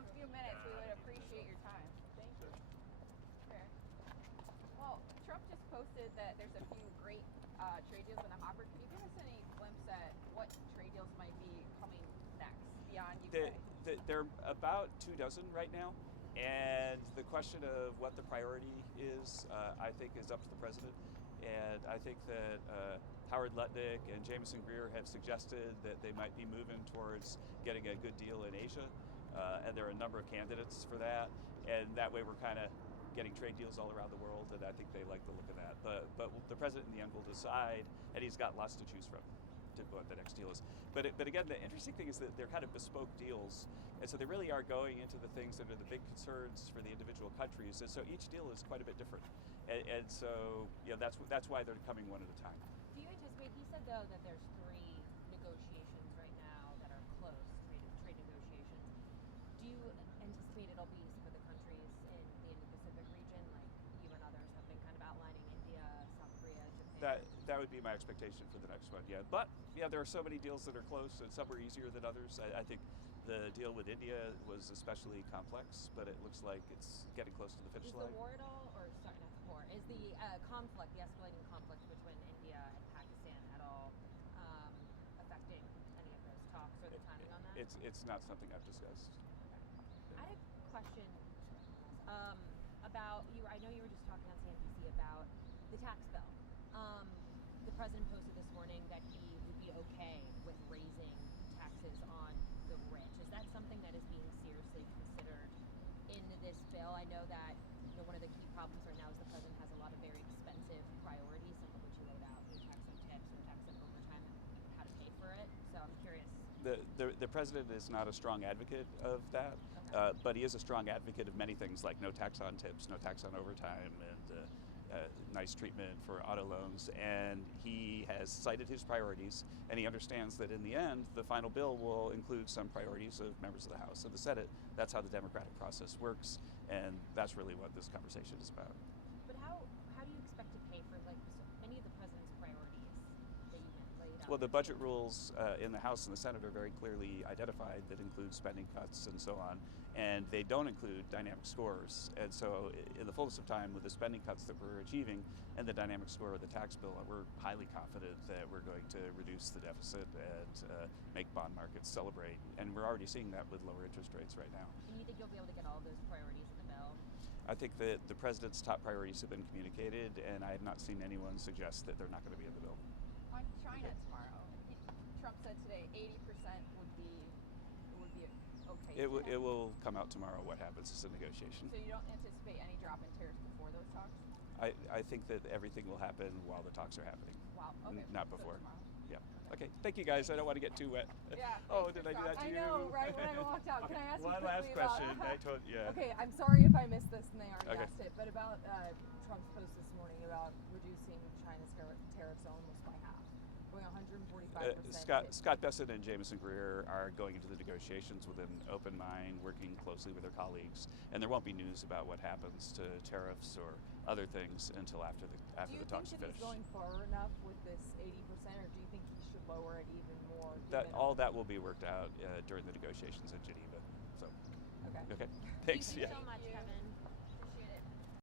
a few minutes, we would appreciate your time. Thank you. Sure. Well, Trump just posted that there's a few great trade deals in the hopper. Can you give us any glimpse at what trade deals might be coming next beyond UK? There are about 24 right now. And the question of what the priority is, I think, is up to the president. And I think that Howard Lutnick and Jameson Greer have suggested that they might be moving towards getting a good deal in Asia. And there are a number of candidates for that. And that way we're kind of getting trade deals all around the world, and I think they like the look of that. But the president in the end will decide, and he's got lots to choose from to what the next deal is. But again, the interesting thing is that they're kind of bespoke deals, and so they really are going into the things that are the big concerns for the individual countries. And so each deal is quite a bit different, and so that's why they're coming one at a time. Do you anticipate? He said though that there's 3 negotiations right now that are close, trade negotiations. Do you anticipate it'll be for the countries in the Indo-Pacific region, like you and others have been kind of outlining, India, South Korea, Japan? That would be my expectation for the next one, yeah. But there are so many deals that are close, and some are easier than others. I think the deal with India was especially complex, but it looks like it's getting close to the finish line. Is the war at all, or sorry, not the war, is the conflict, the escalating conflict between India and Pakistan at all affecting any of those talks or the timing on that? It's not something I've discussed. Okay. I had a question about you. I know you were just talking on CNBC about the tax bill. The president posted this morning that he would be okay with raising taxes on the rich. Is that something that is being seriously considered in this bill? I know that one of the key problems right now is the president has a lot of very expensive priorities, some of which you laid out, tax on tips or tax on overtime and how to pay for it. So I'm curious. The president is not a strong advocate of that, Okay. but he is a strong advocate of many things like no tax on tips, no tax on overtime, and nice treatment for auto loans. And he has cited his priorities, and he understands that in the end, the final bill will include some priorities of members of the House and the Senate. That's how the democratic process works, and that's really what this conversation is about. But how do you expect to pay for many of the president's priorities that you laid out? Well, the budget rules in the House and the Senate are very clearly identified that include spending cuts and so on, and they don't include dynamic scores. And so in the fullness of time, with the spending cuts that we're achieving and the dynamic score of the tax bill, we're highly confident that we're going to reduce the deficit and make bond markets celebrate. And we're already seeing that with lower interest rates right now. And you think you'll be able to get all of those priorities in the bill? I think that the president's top priorities have been communicated, and I have not seen anyone suggest that they're not going to be in the bill. On China tomorrow, Trump said today 80% would be okay. It will come out tomorrow what happens as a negotiation. So you don't anticipate any drop in tariffs before those talks? I think that everything will happen while the talks are happening. Wow. Okay. Not So before. tomorrow. Yeah. Okay. Thank you, guys. I don't want to get too wet. Yeah. Oh, did I do that to I you? know, right? When I walked out, can I ask you One quickly last question. about? Yeah. Okay, I'm sorry if I missed this and they already Okay. asked it, but about Trump's post this morning about reducing China's tariffs almost by half, going 145%. Scott Bessent and Jameson Greer are going into the negotiations with an open mind, working closely with their colleagues, and there won't be news about what happens to tariffs or other things until after the talks are finished. Do you think that he's going far enough with this 80%, or do you think he should lower it even more? All that will be worked out during the negotiations in Geneva. So. Okay. Okay. Thanks. Thank you so much, Kevin.